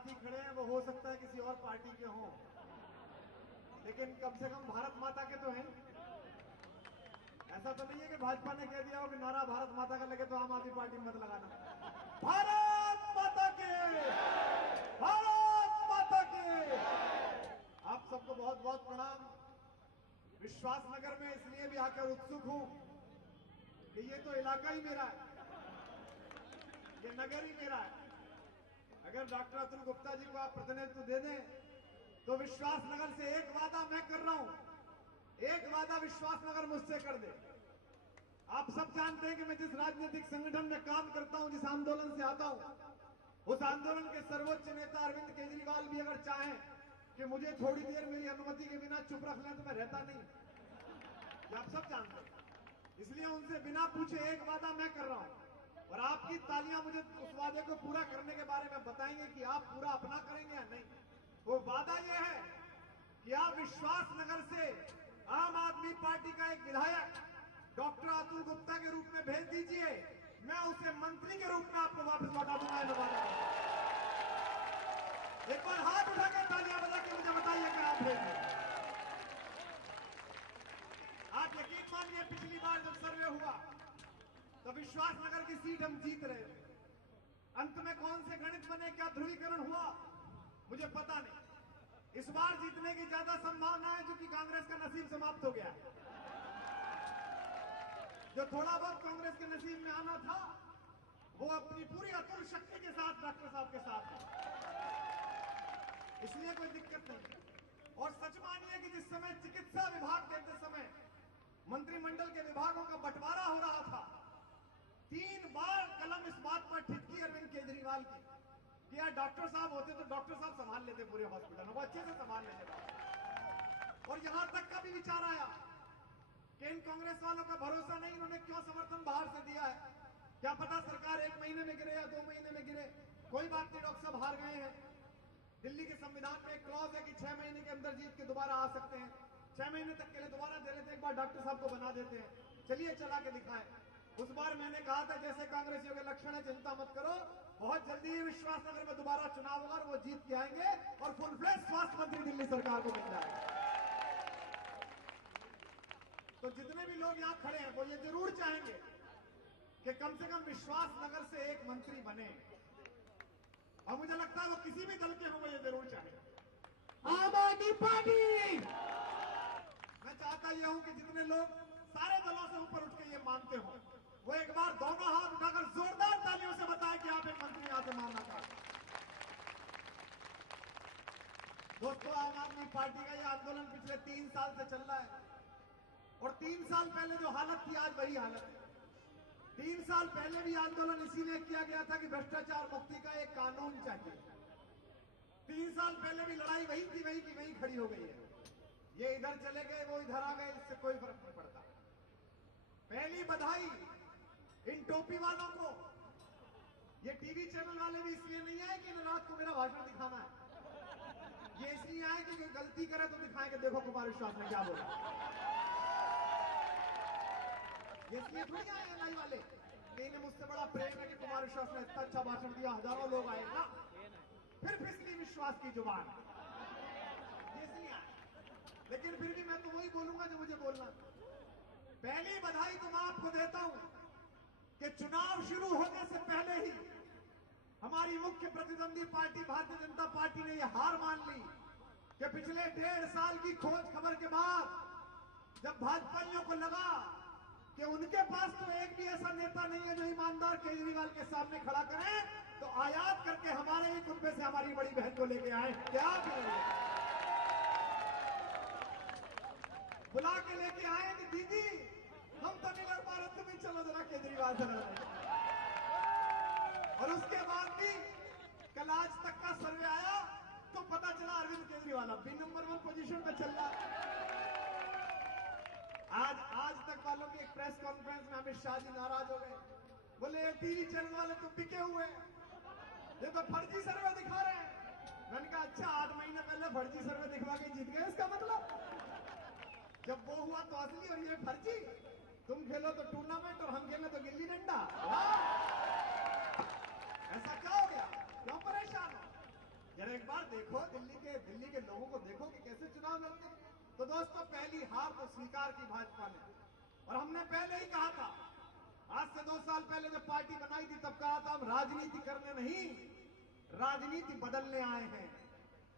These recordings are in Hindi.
साथी खड़े हैं वो हो सकता है किसी और पार्टी के हों, लेकिन कम से कम भारत माता के तो हैं। ऐसा तो नहीं है कि भाजपा ने कह दिया हो कि नारा भारत माता का लगे तो आम आदमी पार्टी में मत लगाना। भारत माता के, भारत माता के। आप सबको बहुत बहुत प्रणाम। विश्वास नगर में इसलिए भी आकर उत्सुक हूं कि ये तो इलाका ही मेरा है, ये नगर ही मेरा है। अगर डॉक्टर अतुल गुप्ता जी को आप प्रतिनिधित्व दे दें तो विश्वास नगर से एक वादा मैं कर रहा हूं, एक वादा विश्वास नगर मुझसे कर दे। आप सब जानते हैं कि मैं जिस राजनीतिक संगठन में काम करता हूं, जिस आंदोलन से आता हूं, उस आंदोलन के सर्वोच्च नेता अरविंद केजरीवाल भी अगर चाहें कि मुझे थोड़ी देर मेरी अनुमति के बिना चुप रख लें तो मैं रहता नहीं। ये आप सब जानते हैं। इसलिए उनसे बिना पूछे एक वादा मैं कर रहा हूं और आपकी तालियां मुझे उस वादे को पूरा करने के बारे में बताएंगे कि आप पूरा अपना करेंगे या नहीं। वो वादा यह है कि आप विश्वास नगर से आम आदमी पार्टी का एक विधायक डॉक्टर अतुल गुप्ता के रूप में भेज दीजिए, मैं उसे मंत्री के रूप में आपको वापस लौटा दूंगा। एक बार हाथ उठाकर तालियां बजा के मुझे बताइए कि आप भेजिए। आप यकीन मानिए पिछली बार जब सर्वे हुआ तो विश्वास नगर की सीट हम जीत रहे थे। अंत में कौन से गणित बने, क्या ध्रुवीकरण हुआ, मुझे पता नहीं। इस बार जीतने की ज्यादा संभावना है क्योंकि कांग्रेस का नसीब समाप्त हो गया। जो थोड़ा बहुत कांग्रेस के नसीब में आना था वो अपनी पूरी अतुल शक्ति के साथ डॉक्टर साहब के साथ है, इसलिए कोई दिक्कत नहीं। और सच मानिए कि जिस समय चिकित्सा विभाग देते समय मंत्रिमंडल के विभागों का बंटवारा हो रहा था, 3 बार कलम इस बात पर ठिठकी अरविंद केजरीवाल की कि यार डॉक्टर साहब होते तो डॉक्टर साहब संभाल लेते पूरे हॉस्पिटल, वो अच्छे से संभाल लेते। और यहां तक का भी विचार आया कि इन कांग्रेस वालों का भरोसा नहीं, इन्होंने क्यों समर्थन बाहर से दिया है, क्या पता सरकार 1 महीने में गिरे या 2 महीने में गिरे। कोई बात नहीं, डॉक्टर साहब हार गए हैं। दिल्ली के संविधान में एक क्लॉज है कि 6 महीने के अंदर जीत के दोबारा आ सकते हैं। 6 महीने तक के लिए दोबारा दे लेते, एक बार डॉक्टर साहब को बना देते हैं, चलिए चला के दिखाएं। उस बार मैंने कहा था जैसे कांग्रेसियों के लक्षण है, चिंता मत करो, बहुत जल्दी ही विश्वास नगर में दोबारा चुनाव होगा और वो जीत के आएंगे और फुल फ्लेज स्वास्थ्य मंत्री दिल्ली सरकार को मिल जाएगा। तो जितने भी लोग यहां खड़े हैं वो ये जरूर चाहेंगे कि कम से कम विश्वास नगर से एक मंत्री बने, और मुझे लगता है वो किसी भी दल के हो वो ये जरूर चाहेंगे। आम आदमी पार्टी, मैं चाहता यह हूं कि जितने लोग सारे दलों से ऊपर उठ के ये मानते हो वो एक बार दोनों हाथ उठाकर जोरदार तालियों से बताएं कि आप एक मंत्री यहां से मानना चाहते हैं। दोस्तों, आम आदमी पार्टी का यह आंदोलन पिछले 3 साल से चल रहा है और 3 साल पहले जो हालत थी आज वही हालत है। 3 साल पहले भी आंदोलन इसीलिए किया गया था कि भ्रष्टाचार मुक्ति का एक कानून चाहिए। 3 साल पहले भी लड़ाई वही थी, वही की वही खड़ी हो गई है। ये इधर चले गए, वो इधर आ गए, इससे कोई फर्क नहीं पड़ता। पहली बधाई इन टोपी वालों को। ये टीवी चैनल वाले भी इसलिए नहीं आए कि रात को मेरा भाषण दिखाना है, ये इसलिए आए कि कोई गलती करे तो दिखाएं कि देखो कुमार विश्वास ने क्या बोला। ये इसलिए थोड़ी आए एनआई वाले कि इन्हें मुझसे बड़ा प्रेम है कि कुमार विश्वास ने इतना अच्छा भाषण दिया, हजारों लोग आए ना, फिर फिसली विश्वास की जुबान, ये इसलिए आए। लेकिन फिर भी मैं तो वही बोलूंगा जो मुझे बोलना। पहली बधाई तो मैं आपको देता हूं कि चुनाव शुरू होने से पहले ही हमारी मुख्य प्रतिद्वंदी पार्टी भारतीय जनता पार्टी ने यह हार मान ली कि पिछले 1.5 साल की खोज खबर के बाद जब भाजपाइयों को लगा कि उनके पास तो एक भी ऐसा नेता नहीं है जो ईमानदार केजरीवाल के सामने खड़ा करे, तो आयात करके हमारे ही कुनबे से हमारी बड़ी बहन को लेके आए। क्या बुला के लेके आए कि दीदी हम तो नहीं लड़ पा रहे, तुम ही चलो जरा केजरीवाल से लड़ने। और उसके बाद भी कल आज तक का सर्वे आया तो पता चला अरविंद केजरीवाल अब भी नंबर 1 पोजीशन पे चल रहा है। आज तक वालों की एक प्रेस कॉन्फ्रेंस में अमित शाह जी नाराज हो गए, बोले टीवी चैनल वाले तो बिके हुए हैं, ये तो फर्जी सर्वे दिखा रहे हैं। मैंने कहा अच्छा, 8 महीने पहले फर्जी सर्वे दिखवा के जीत गए, इसका मतलब जब वो हुआ तो असली और ये फर्जी। तुम खेलो तो टूर्नामेंट और हम खेलो तो गिल्ली डंडा। ऐसा क्या हो गया, क्यों परेशान हो? तो दोस्तों पहली हार तो स्वीकार की भाजपा ने, और हमने पहले ही कहा था, आज से 2 साल पहले जब पार्टी बनाई थी तब कहा था हम राजनीति करने नहीं, राजनीति बदलने आए हैं।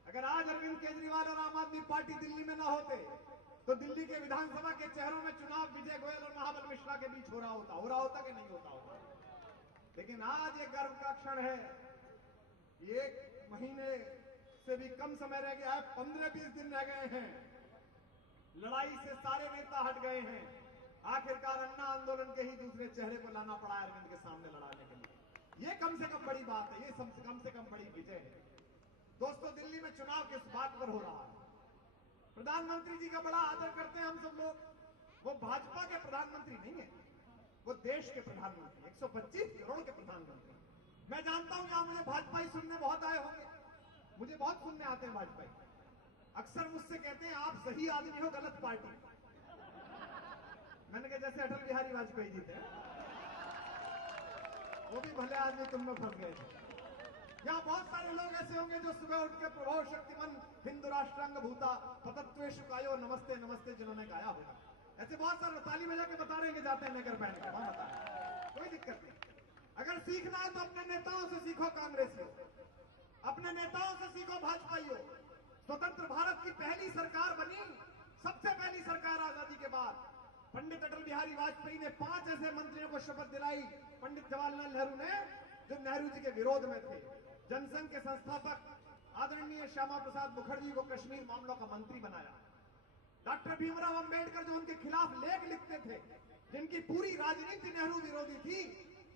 अगर आज अरविंद केजरीवाल और आम आदमी पार्टी दिल्ली में ना होते तो दिल्ली के विधानसभा के चेहरों में चुनाव विजय गोयल और महाबल मिश्रा के बीच हो रहा होता कि नहीं होता होता। लेकिन आज एक गर्व का क्षण है, 1 महीने से भी कम समय रह गया है, 15-20 दिन रह गए हैं, लड़ाई से सारे नेता हट गए हैं। आखिरकार अन्ना आंदोलन के ही दूसरे चेहरे को लाना पड़ा है अरविंद के सामने लड़ाने के लिए। ये कम से कम बड़ी बात है, ये कम से कम बड़ी विजय है। दोस्तों दिल्ली में चुनाव किस बात पर हो रहा है? प्रधानमंत्री जी का बड़ा आदर करते हैं हम सब लोग, वो भाजपा के प्रधानमंत्री नहीं है, वो देश के प्रधानमंत्री, 125 करोड़ के प्रधानमंत्री। मैं जानता हूं यहां मुझे भाजपाई सुनने बहुत आए होंगे, मुझे बहुत सुनने आते हैं भाजपाई। अक्सर मुझसे कहते हैं आप सही आदमी हो गलत पार्टी। मैंने कहा जैसे अटल बिहारी वाजपेयी जी थे, वो भी भले आदमी तुम में फंस गए थे। यहाँ बहुत सारे लोग ऐसे होंगे जो सुबह उठ के प्रभाव शक्तिमन हिंदू राष्ट्रांग भूता पतत्वेषु कायो नमस्ते नमस्ते जिन्होंने गाया होगा, ऐसे बहुत सारे ताली बजा के बता रहे हैं कि जाते हैं नगर बैंड का, वहां बता रहे, कोई दिक्कत नहीं। अगर सीखना है तो अपने नेताओं से सीखो, कांग्रेसियों, अपने नेताओं से सीखो, भाजपाइयों। स्वतंत्र भारत की पहली सरकार बनी, सबसे पहली सरकार आजादी के बाद पंडित अटल बिहारी वाजपेयी ने 5 ऐसे मंत्रियों को शपथ दिलाई, पंडित जवाहरलाल नेहरू ने, जो नेहरू जी के विरोध में थे। जनसंघ के संस्थापक आदरणीय श्यामा प्रसाद मुखर्जी को कश्मीर मामलों का मंत्री बनाया। डॉक्टर भीमराव अंबेडकर जो उनके खिलाफ लेख लिखते थे, जिनकी पूरी राजनीति नेहरू विरोधी थी,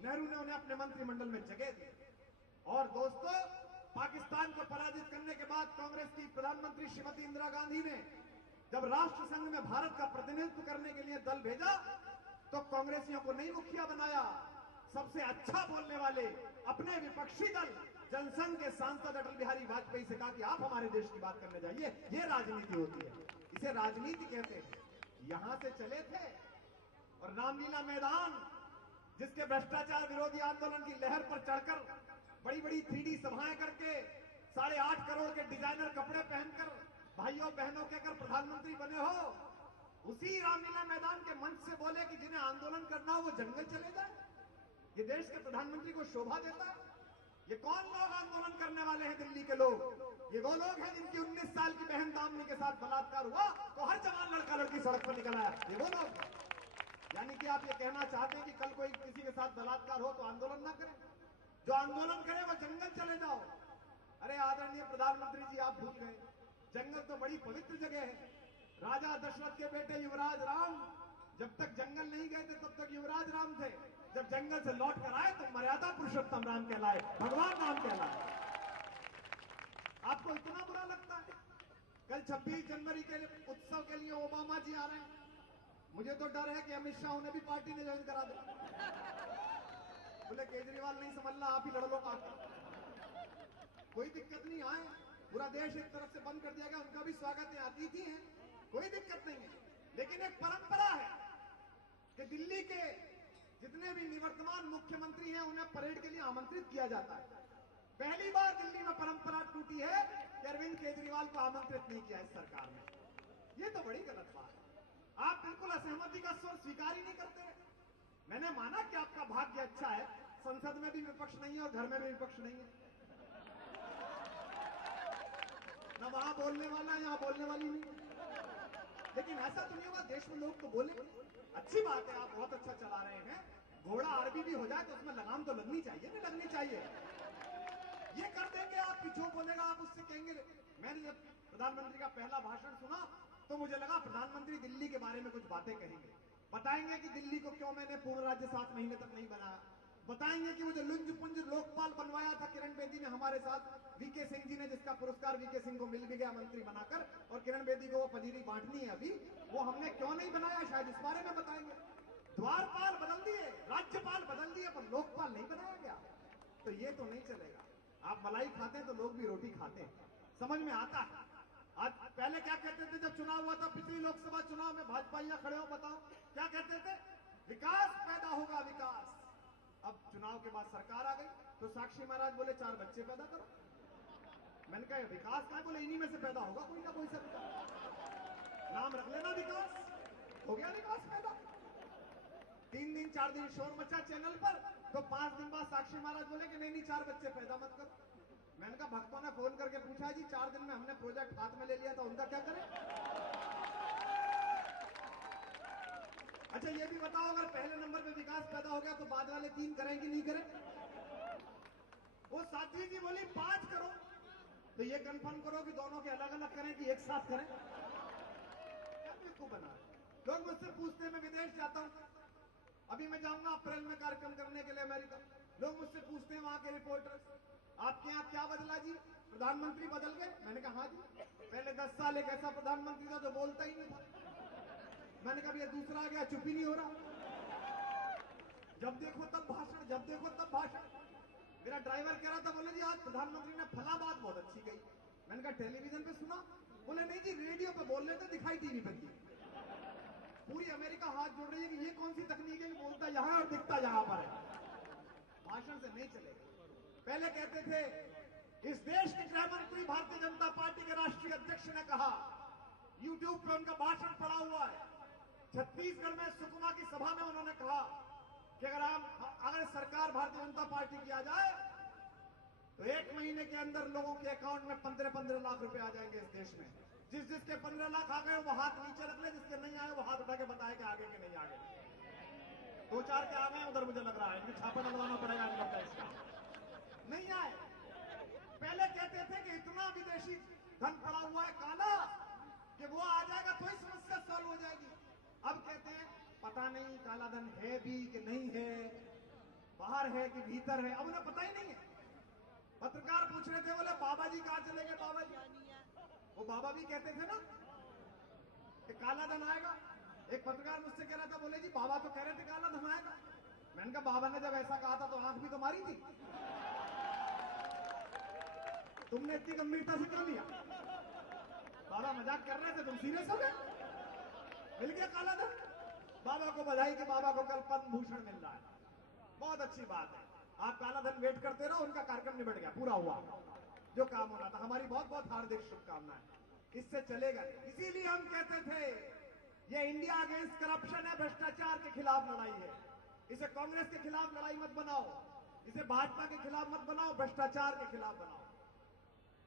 नेहरू ने उन्हें अपने मंत्रिमंडल में जगह दी। और दोस्तों पाकिस्तान को पराजित करने के बाद कांग्रेस की प्रधानमंत्री श्रीमती इंदिरा गांधी ने जब राष्ट्र संघ में भारत का प्रतिनिधित्व करने के लिए दल भेजा तो कांग्रेसियों को नहीं मुखिया बनाया, सबसे अच्छा बोलने वाले अपने विपक्षी दल जनसंघ के सांसद अटल बिहारी वाजपेयी से कहा कि आप हमारे देश की बात करने जाइए। ये राजनीति होती है, इसे राजनीति कहते हैं। यहां से चले थे और रामलीला मैदान, जिसके भ्रष्टाचार विरोधी आंदोलन की लहर पर चढ़कर बड़ी बड़ी 3D सभाएं करके 8.5 करोड़ के डिजाइनर कपड़े पहनकर भाइयों बहनों के अगर प्रधानमंत्री बने हो, उसी रामलीला मैदान के मंच से बोले कि जिन्हें आंदोलन करना हो वो जंगल चले जाए। ये देश के प्रधानमंत्री को शोभा देता है? ये कौन लोग आंदोलन करने वाले हैं दिल्ली के लोग? ये वो लोग हैं जिनकी 19 साल की बहन दामिनी के साथ बलात्कार हुआ तो हर जवान लड़का लड़की सड़क पर निकल आया। ये वो लोग, यानी कि आप ये कहना चाहते हैं कि कल कोई किसी के साथ बलात्कार हो तो आंदोलन ना करें, जो आंदोलन करे वो जंगल चले जाओ। अरे आदरणीय प्रधानमंत्री जी, आप भूल गए, जंगल तो बड़ी पवित्र जगह है। राजा दशरथ के बेटे युवराज राम जब तक जंगल नहीं गए थे तब तक युवराज राम थे, जब जंगल से लौट कर आए तो मर्यादा पुरुषोत्तम राम कहलाए, भगवान राम कहलाए। आपको इतना बुरा लगता है? कल 26 जनवरी के उत्सव के लिए ओबामा जी आ रहे हैं, मुझे तो डर है कि अमित शाह उन्हें भी पार्टी ने ज्वाइन करा दे। बोले केजरीवाल नहीं समझ ला, आप ही लड़ लो पार्टी। कोई दिक्कत नहीं, आए, पूरा देश एक तरफ से बंद कर दिया गया, उनका भी स्वागत है, अतिथि है, कोई दिक्कत नहीं है। लेकिन एक परंपरा है कि दिल्ली के जितने भी निवर्तमान मुख्यमंत्री हैं उन्हें परेड के लिए आमंत्रित किया जाता है। पहली बार दिल्ली में परंपरा टूटी है कि अरविंद केजरीवाल को आमंत्रित नहीं किया इस सरकार ने। ये तो बड़ी गलत बात है। आप बिल्कुल असहमति का स्वर स्वीकार ही नहीं करते। मैंने माना कि आपका भाग्य अच्छा है, संसद में भी विपक्ष नहीं है और घर में भी विपक्ष नहीं है, न वहां बोलने वाला है, यहां बोलने वाली नहीं। लेकिन ऐसा तो नहीं होगा, देश में लोग तो बोलेंगे। अच्छी बात है, आप बहुत अच्छा चला रहे हैं। घोड़ा अरबी भी हो जाए तो उसमें लगाम तो लगनी चाहिए, नहीं लगनी चाहिए? ये कर देंगे आप कि जो बोलेगा आप उससे कहेंगे। मैंने जब प्रधानमंत्री का पहला भाषण सुना तो मुझे लगा प्रधानमंत्री दिल्ली के बारे में कुछ बातें कहेंगे, बताएंगे कि दिल्ली को क्यों मैंने पूर्ण राज्य 7 महीने तक नहीं बनाया, बताएंगे कि वो जो लुंज पुंज लोकपाल बनवाया था किरण बेदी ने हमारे साथ, वीके सिंह जी ने, जिसका पुरस्कार वीके सिंह को मिल भी गया मंत्री बनाकर, और किरण बेदी को वो पनीरी बांटनी है अभी, वो हमने क्यों नहीं बनाया, शायद इस बारे में बताएंगे। द्वारपाल बदल दिए, राज्यपाल बदल दिए, पर लोकपाल नहीं बनाया गया, तो ये तो नहीं चलेगा। आप मलाई खाते हैं तो लोग भी रोटी खाते हैं, समझ में आता है। आज पहले क्या कहते थे जब चुनाव हुआ था, पिछली लोकसभा चुनाव में भाजपाइयां खड़े हो, बताओ क्या कहते थे? विकास पैदा होगा, विकास। अब चुनाव के बाद सरकार आ गई तो साक्षी महाराज बोले 4 बच्चे पैदा करो। मैंने कहा विकास क्या? बोले इन्हीं में से पैदा होगा कोई ना कोई सा। नाम रख लेना विकास, हो गया विकास पैदा। 3 दिन 4 दिन शोर मचा चैनल पर, तो 5 दिन बाद साक्षी महाराज बोले कि नहीं 4 बच्चे पैदा मत करो। मैंने कहा भक्तों ने फोन करके पूछा जी 4 दिन में हमने प्रोजेक्ट हाथ में ले लिया था, उनका क्या करें? अच्छा ये भी बताओ, अगर पहले नंबर पे विकास पैदा हो गया तो बाद वाले 3 करें कि नहीं करें? वो साध्वी जी बोली 5 करो, तो ये कंफर्म करो कि दोनों के अलग अलग करें कि एक साथ करें। क्या बेवकूफ बना है। लोग मुझसे पूछते हैं, मैं विदेश जाता हूं, अभी मैं जाऊंगा अप्रैल में कार्यक्रम करने के लिए अमेरिका। लोग मुझसे पूछते हैं वहां के रिपोर्टर्स, आपके यहाँ क्या बदला जी, प्रधानमंत्री बदल गए? मैंने कहा हाँ जी, पहले 10 साल एक ऐसा प्रधानमंत्री था जो बोलता ही नहीं था। मैंने कहा ये दूसरा आ गया, चुप ही नहीं हो रहा, जब देखो तब भाषण, जब देखो तब भाषण। मेरा ड्राइवर कह रहा था, बोले जी आज प्रधानमंत्री ने फला बात बहुत अच्छी कही। मैंने कहा टेलीविजन पे सुना? बोले नहीं जी रेडियो पे बोल रहे थे, दिखाई टीवी पर की। पूरी अमेरिका हाथ जोड़ रही है कि ये कौन सी तकनीक है कि बोलता यहां और दिखता यहां पर है। भाषण से नहीं चलेगा। पहले कहते थे इस देश के गृह मंत्री भारतीय जनता पार्टी के राष्ट्रीय अध्यक्ष ने कहा, यूट्यूब पे उनका भाषण पड़ा हुआ है, छत्तीसगढ़ में सुकमा की सभा में उन्होंने कहा कि अगर सरकार भारतीय जनता पार्टी की आ जाए तो 1 महीने के अंदर लोगों के अकाउंट में 15-15 लाख रुपए आ जाएंगे इस देश में। जिसके 15 लाख आ गए वो हाथ नीचे रख ले, जिसके नहीं आए वो हाथ उठा के बताए कि आगे के नहीं आगे। 2-4 के आ गए उधर, मुझे लग रहा है इनकी छापा डलवाना पड़ेगा, लगता है इसका नहीं आए। पहले कहते थे कि इतना विदेशी धन पड़ा हुआ है काला कि वो आ जाएगा तो ही समस्या सॉल्व हो जाएगी। अब कहते हैं पता नहीं काला धन है भी कि नहीं है, बाहर है कि भीतर है, अब उन्हें पता ही नहीं है। पत्रकार पूछ रहे थे, बोले बाबा जी कहां चले गए? बाबा जी, वो बाबा भी कहते थे ना कि काला धन आएगा। एक पत्रकार मुझसे कह रहा था, बोले जी बाबा तो कह रहे थे काला धन आएगा। मैंने कहा बाबा ने जब ऐसा कहा था तो आंख भी तो मारी थी, तुमने इतनी गंभीरता से क्यों लिया? बाबा मजाक कर रहे थे, तुम सीरियस हो गए? मिल गया काला धन। बाबा को बधाई कि बाबा को कल पद्म भूषण मिल रहा है, बहुत अच्छी बात है। आप काला धन वेट करते रहो, उनका कार्यक्रम निबट गया, पूरा हुआ जो काम होना था। हमारी बहुत बहुत हार्दिक शुभकामनाएं, इससे चलेगा। इसीलिए हम कहते थे ये इंडिया अगेंस्ट करप्शन है, भ्रष्टाचार के खिलाफ लड़ाई है। इसे कांग्रेस के खिलाफ लड़ाई मत बनाओ, इसे भाजपा के खिलाफ मत बनाओ, भ्रष्टाचार के खिलाफ बनाओ।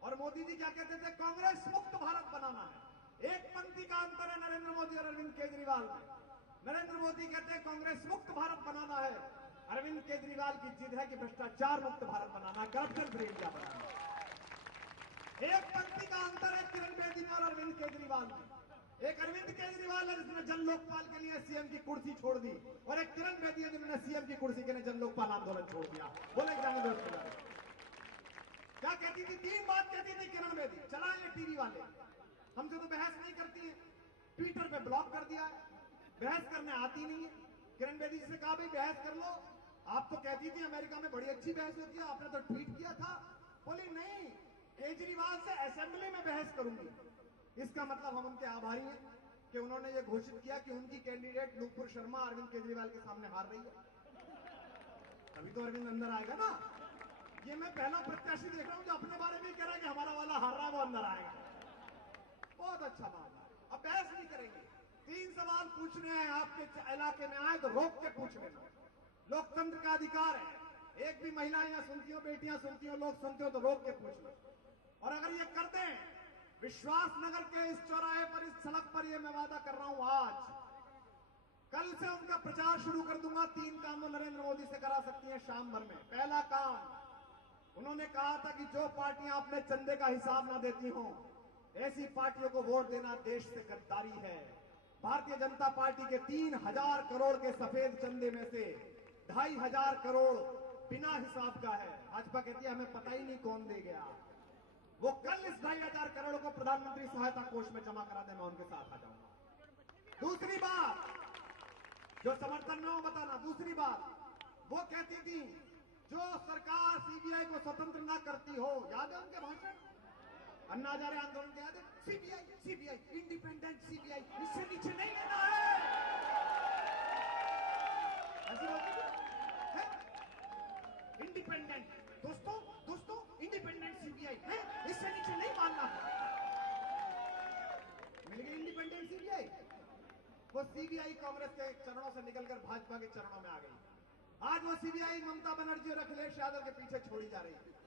और मोदी जी क्या कहते थे? कांग्रेस मुक्त भारत बनाना है। एक पंक्ति का अंतर है नरेंद्र मोदी और अरविंद केजरीवाल में। नरेंद्र मोदी कहते हैं कांग्रेस मुक्त भारत बनाना है, अरविंद केजरीवाल की जिद है कि भ्रष्टाचार मुक्त भारत बनाना, करप्शन फ्री इंडिया बनाना। एक पंक्ति का अंतर है किरण बेदी में और अरविंद केजरीवाल में। एक अरविंद केजरीवाल है जिसने जन लोकपाल के लिए सीएम की कुर्सी छोड़ दी, और एक किरण बेदी है जिन्होंने सीएम की कुर्सी के लिए जन लोकपाल आंदोलन छोड़ दिया। बोले जाने दो। क्या कहती थी? 3 बात कहती थी किरण बेदी, चला ये टीवी वाले हमसे तो बहस नहीं करती है, ट्विटर पे ब्लॉक कर दिया है, बहस करने आती नहीं है। किरण बेदी जी से कहा भाई बहस कर लो, आप तो कहती थी अमेरिका में बड़ी अच्छी बहस होती है, आपने तो ट्वीट किया था। बोली नहीं, केजरीवाल से असेंबली में बहस करूंगी। इसका मतलब हम उनके आभारी हैं कि उन्होंने ये घोषित किया कि उनकी कैंडिडेट नूपुर शर्मा अरविंद केजरीवाल के सामने हार रही है। तभी तो अरविंद अंदर आएगा ना। ये मैं पहला प्रत्याशी देख रहा हूं जो अपने बारे में कह रहा है कि हमारा वाला हार रहा है, वो अंदर आएगा। बहुत अच्छा मामला है, अब बहस नहीं करेंगे। 3 सवाल पूछने हैं, आपके इलाके में आए तो रोक के पूछ लेना, लोकतंत्र का अधिकार है। एक भी महिलाएं यहाँ सुनती हो, बेटियां सुनती हो, लोग सुनते हो तो रोक के पूछ लो। और अगर ये कर दें, विश्वास नगर के इस चौराहे पर, इस सड़क पर, ये मैं वादा कर रहा हूं आज, कल से उनका प्रचार शुरू कर दूंगा। 3 काम नरेंद्र मोदी से करा सकती हैं शाम भर में। पहला काम, उन्होंने कहा था कि जो पार्टियां अपने चंदे का हिसाब ना देती हों, ऐसी पार्टियों को वोट देना देश से गद्दारी है। भारतीय जनता पार्टी के 3000 करोड़ के सफेद चंदे में से 2500 करोड़ बिना हिसाब का है। भाजपा कहती है हमें पता ही नहीं कौन दे गया। वो कल इस 2500 करोड़ को प्रधानमंत्री सहायता कोष में जमा करा दे, मैं उनके साथ आ जाऊंगा। दूसरी बात, जो समर्थन में हो बताना। दूसरी बात, वो कहती थी जो सरकार सीबीआई को स्वतंत्र ना करती हो, याद है उनके भाषण? अन्ना हजारे आंदोलन के याद है? सीबीआई, सीबीआई, इंडिपेंडेंट सीबीआई, इससे नीचे नहीं लेना है। ऐसी है? इंडिपेंडेंट दोस्तों इंडिपेंडेंट सीबीआई है, इससे नीचे नहीं मानना। मिल गई इंडिपेंडेंट सीबीआई। वो सीबीआई कांग्रेस के चरणों से निकलकर भाजपा के चरणों में आ गई। आज वो सीबीआई ममता बनर्जी और अखिलेश यादव के पीछे छोड़ी जा रही है।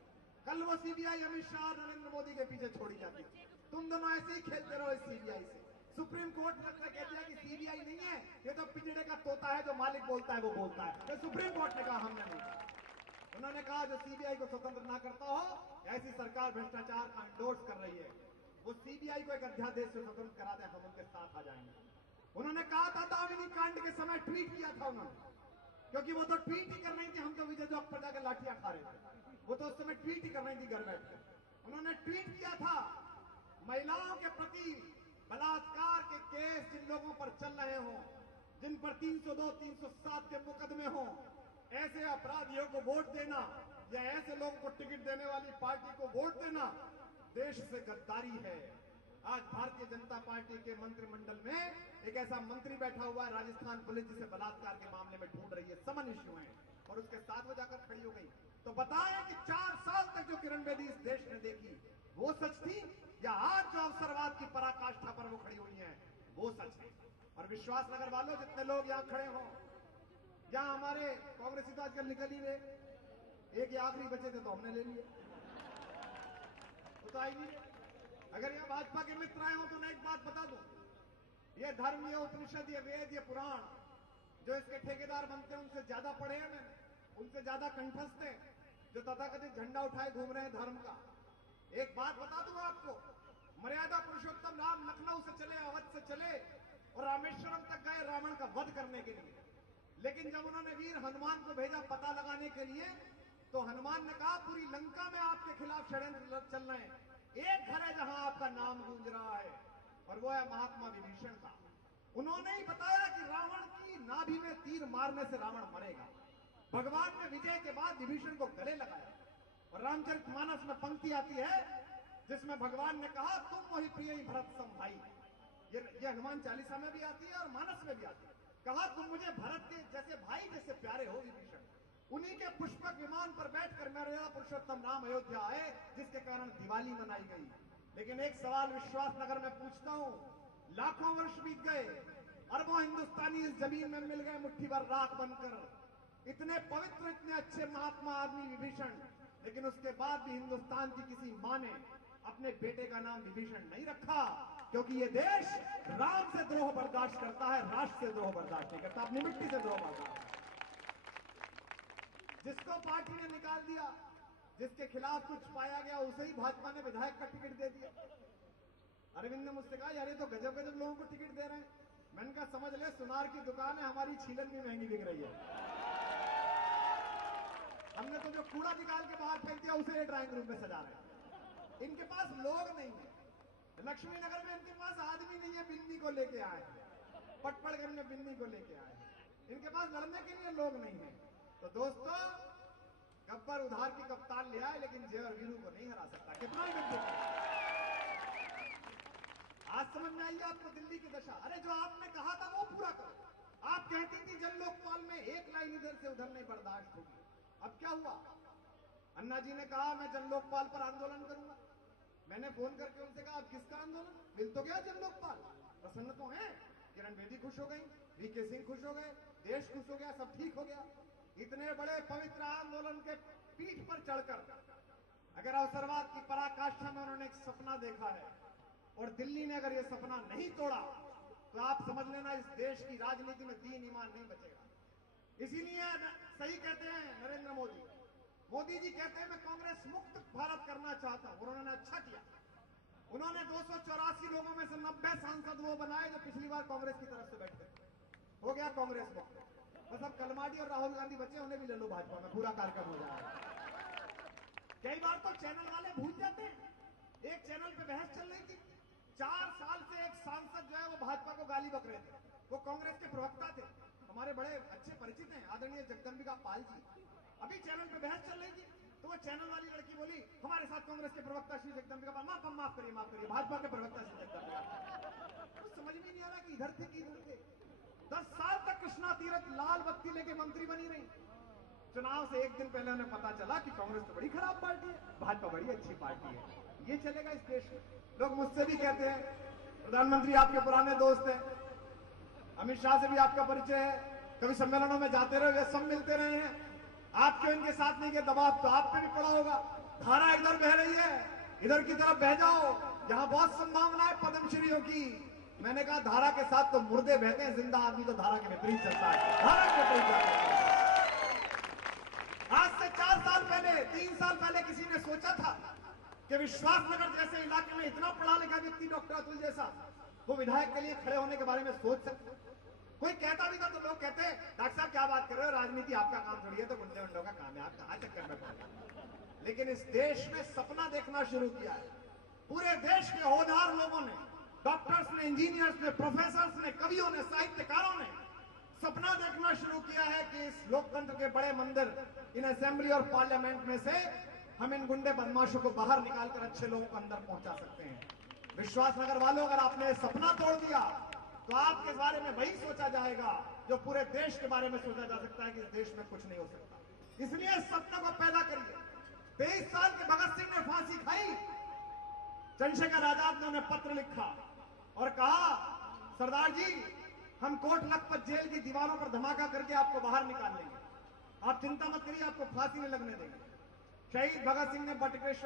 कल वो सीबीआई अमित शाह और नरेंद्र मोदी के पीछे छोड़ी जाती। तुम दोनों ऐसे ही खेलते रहो इस सीबीआई से। सुप्रीम कोर्ट ने कह दिया कि सीबीआई नहीं है, ये तो पिंजड़े का तोता है, जो मालिक बोलता है वो बोलता है। ये सुप्रीम कोर्ट ने कहा, हमने नहीं कहा। उन्होंने कहा जो सीबीआई को स्वतंत्र ना करता हो, ऐसी सरकार भ्रष्टाचार का एंडोर्स कर रही है, वो सीबीआई को एक अध्यादेश से स्वतंत्र करा दे, हम उनके साथ आ जाएंगे। उन्होंने कहा था दामिनी कांड के समय ट्वीट किया था उन्होंने, क्योंकि वो तो ट्वीट ही कर रही थी, हम तो विजय चौक पर जाकर लाठियां खा रहे थे। वो तो उस समय ट्वीट ही कर रही थी घर बैठकर। उन्होंने ट्वीट किया था महिलाओं के प्रति बलात्कार के केस जिन लोगों पर चल रहे हों, जिन पर 302, 307 के मुकदमे हों, ऐसे अपराधियों को वोट देना या ऐसे लोगों को टिकट देने वाली पार्टी को वोट देना देश से गद्दारी है। आज भारतीय जनता पार्टी के मंत्रिमंडल में एक ऐसा मंत्री बैठा हुआ है, राजस्थान पुलिस जिसे बलात्कार के मामले में ढूंढ रही है, समन इश्यू है, और उसके साथ वो जाकर खड़ी हो गई। तो बताएं कि 4 साल तक जो किरण बेदी इस देश ने देखी वो सच थी, या आज जो अवसरवाद की पराकाष्ठा पर वो खड़ी हुई है वो सच है। और विश्वास नगर वालों, जितने लोग यहाँ खड़े हों, यहाँ हमारे कांग्रेसी तो आजकल निकल ही रहे, एक आखिरी बचे थे तो हमने ले लिए, वो तो आई नहीं। अगर यहाँ भाजपा के मित्र आए हो तो मैं एक बात बता दूं, ये धर्म, ये उपनिषद, ये वेद, ये पुराण जो इसके ठेकेदार बनते हैं उनसे ज्यादा पढ़े हैं मैंने, उनसे ज्यादा कंठस्थ हैं, जो तथाकथित झंडा उठाए घूम रहे हैं धर्म का। एक बात बता दूं आपको, मर्यादा पुरुषोत्तम राम लखनऊ से चले, अवध से चले और रामेश्वरम तक गए रावण का वध करने के लिए, लेकिन जब उन्होंने वीर हनुमान को भेजा पता लगाने के लिए, तो हनुमान ने कहा पूरी लंका में आपके खिलाफ षड्यंत्र चल रहे हैं, एक घर है जहां आपका नाम गूंज रहा है, और वो है महात्मा विभीषण का। उन्होंने ही बताया कि रावण की नाभि में तीर मारने से रावण मरेगा। भगवान ने विजय के बाद विभीषण को गले लगाया, और रामचरितमानस में पंक्ति आती है जिसमें भगवान ने कहा तुम वही प्रिय भरत सम भाई। ये हनुमान चालीसा में भी आती है और मानस में भी आती है। कहा तुम मुझे भरत के जैसे भाई जैसे प्यारे हो विभीषण। उन्हीं के पुष्पक विमान पर बैठकर मर्यादा पुरुषोत्तम राम अयोध्या आए, जिसके कारण दिवाली मनाई गई। लेकिन एक सवाल विश्वास नगर में पूछता हूं, लाखों वर्ष बीत गए, अरबों हिंदुस्तानी इस जमीन में मिल गए मुट्ठी भर राख बनकर, इतने पवित्र, इतने अच्छे महात्मा आदमी विभीषण, लेकिन उसके बाद भी हिंदुस्तान की किसी मां ने अपने बेटे का नाम विभीषण नहीं रखा, क्योंकि ये देश राम से द्रोह बर्दाश्त करता है, राष्ट्र से द्रोह बर्दाश्त नहीं करता, अपनी मिट्टी से द्रोह बर्दाश्त। जिसको पार्टी ने निकाल दिया, जिसके खिलाफ कुछ पाया गया, उसे ही भाजपा ने विधायक का टिकट दे दिया। अरविंद ने मुझसे कहा यार ये तो गजब गजब लोगों को टिकट दे रहे हैं। मैंने कहा समझ ले सुनार की दुकान है, हमारी छीलन भी महंगी बिक रही है। हमने तो जो कूड़ा निकाल के बाहर फेंक दिया उसे ड्राइंग रूम में सजा रहे हैं। इनके पास लोग नहीं है, लक्ष्मी नगर में इनके पास आदमी नहीं है, बिन्नी को लेके आए, पटपड़गंज में बिन्नी को लेके आए, इनके पास लड़ने के लिए लोग नहीं है। तो दोस्तों, गब्बर उधार की कप्तान ले आए, लेकिन जय और वीरू को नहीं हरा सकता। कितना ही आज समझ में आई आपको दिल्ली की दशा। अरे जो आपने कहा था वो पूरा करो। आप कहती थी जन लोकपाल में एक लाइन इधर से उधर नहीं बर्दाश्त होगी। अब क्या हुआ? अन्ना जी ने कहा मैं जन लोकपाल पर आंदोलन करूंगा। मैंने फोन करके उनसे कहा अब किसका आंदोलन? मिल तो गया जन लोकपाल, प्रसन्न तो है, किरण बेदी खुश हो गई, वीके सिंह खुश हो गए, देश खुश हो गया, सब ठीक हो गया। इतने बड़े पवित्र आंदोलन के पीठ पर चढ़कर अगर अवसरवाद की पराकाष्ठा में उन्होंने एक सपना देखा है, और दिल्ली ने अगर ये सपना नहीं तोड़ा, तो आप समझ लेना इस देश की राजनीति में दीन ईमान नहीं बचेगा। इसीलिए सही कहते हैं नरेंद्र मोदी, मोदी जी कहते हैं मैं कांग्रेस मुक्त भारत करना चाहता हूं। उन्होंने अच्छा किया, उन्होंने 284 लोगों में से 90 सांसद वो बनाए जो पिछली बार कांग्रेस की तरफ से बैठे, हो गया कांग्रेस मुक्त। बस अब कलमाडी और राहुल गांधी बचे, उन्हें भी ले लो भाजपा में, पूरा कार्यक्रम हो जाएगा। कई बार तो चैनल वाले भूल जाते हैं, एक चैनल पे बहस चल रही थी, 4 साल से एक सांसद जो है वो भाजपा को गाली बक रहे थे, वो कांग्रेस के प्रवक्ता थे, हमारे बड़े अच्छे परिचित हैं आदरणीय जगदम्बिका पाल जी। अभी चैनल पे बहस चल रही थी, तो वो चैनल वाली लड़की बोली हमारे साथ कांग्रेस के प्रवक्ता श्री जगदम्बिका पाल, माफ करिए भाजपा के प्रवक्ता श्री जगदम्बिका। तो समझ में नहीं आ रहा कि इधर थे कि इधर थे। 10 साल तक कृष्णा तीरथ लाल बत्ती लेके मंत्री बनी रही। चुनाव से एक दिन पहले उन्हें पता चला कि कांग्रेस तो बड़ी खराब पार्टी है, भाजपा बड़ी अच्छी पार्टी है। ये चलेगा इस देश में? लोग मुझसे भी कहते हैं प्रधानमंत्री आपके पुराने दोस्त हैं, अमित शाह से भी आपका परिचय है, कभी सम्मेलनों में जाते रहे, वे सब मिलते रहे हैं। आपके उनके साथ नहीं के दबाव तो आप पे भी पड़ा होगा। धारा इधर बह रही है, इधर की तरफ बह जाओ, जहां बहुत संभावना है पद्मश्रीयों की। मैंने कहा धारा के साथ तो मुर्दे बहते हैं, जिंदा आदमी तो धारा के विपरीत चलता है, धारा के विपरीत जाता है। आज से 4 साल पहले, 3 साल पहले किसी ने सोचा था कि विश्वासनगर जैसे इलाके में इतना पढ़ा लिखा व्यक्ति डॉक्टर अतुल जैसा वो विधायक के लिए खड़े होने के बारे में सोच सकते? कोई कहता भी था तो लोग कहते डॉक्टर साहब क्या बात कर रहे हो, राजनीति आपका काम थोड़ी है, तो गुंडे वंडों का काम है, आप कहां चक्कर में पड़ गए। लेकिन इस देश में सपना देखना शुरू किया है। पूरे देश के होनहार लोगों ने, डॉक्टर्स ने, इंजीनियर्स ने, प्रोफेसर्स ने, कवियों ने, साहित्यकारों ने सपना देखना शुरू किया है कि इस लोकतंत्र के बड़े मंदिर, इन असेंबली और पार्लियामेंट में से हम इन गुंडे बदमाशों को बाहर निकालकर अच्छे लोगों को अंदर पहुंचा सकते हैं। विश्वासनगर वालों, अगर आपने सपना तोड़ दिया तो आपके बारे में वही सोचा जाएगा जो पूरे देश के बारे में सोचा जा सकता है कि इस देश में कुछ नहीं हो सकता। इसलिए इस सपना को पैदा करिए। 23 साल के भगत सिंह ने फांसी खाई, चंद्रशेखर आजाद ने पत्र लिखा और कहा सरदार जी हम कोट लखपत जेल की दीवारों पर धमाका करके आपको बाहर निकाल लेंगे, आप चिंता मत करिए, आपको फांसी नहीं लगने देंगे। शहीद भगत सिंह ने बटुकेश्वर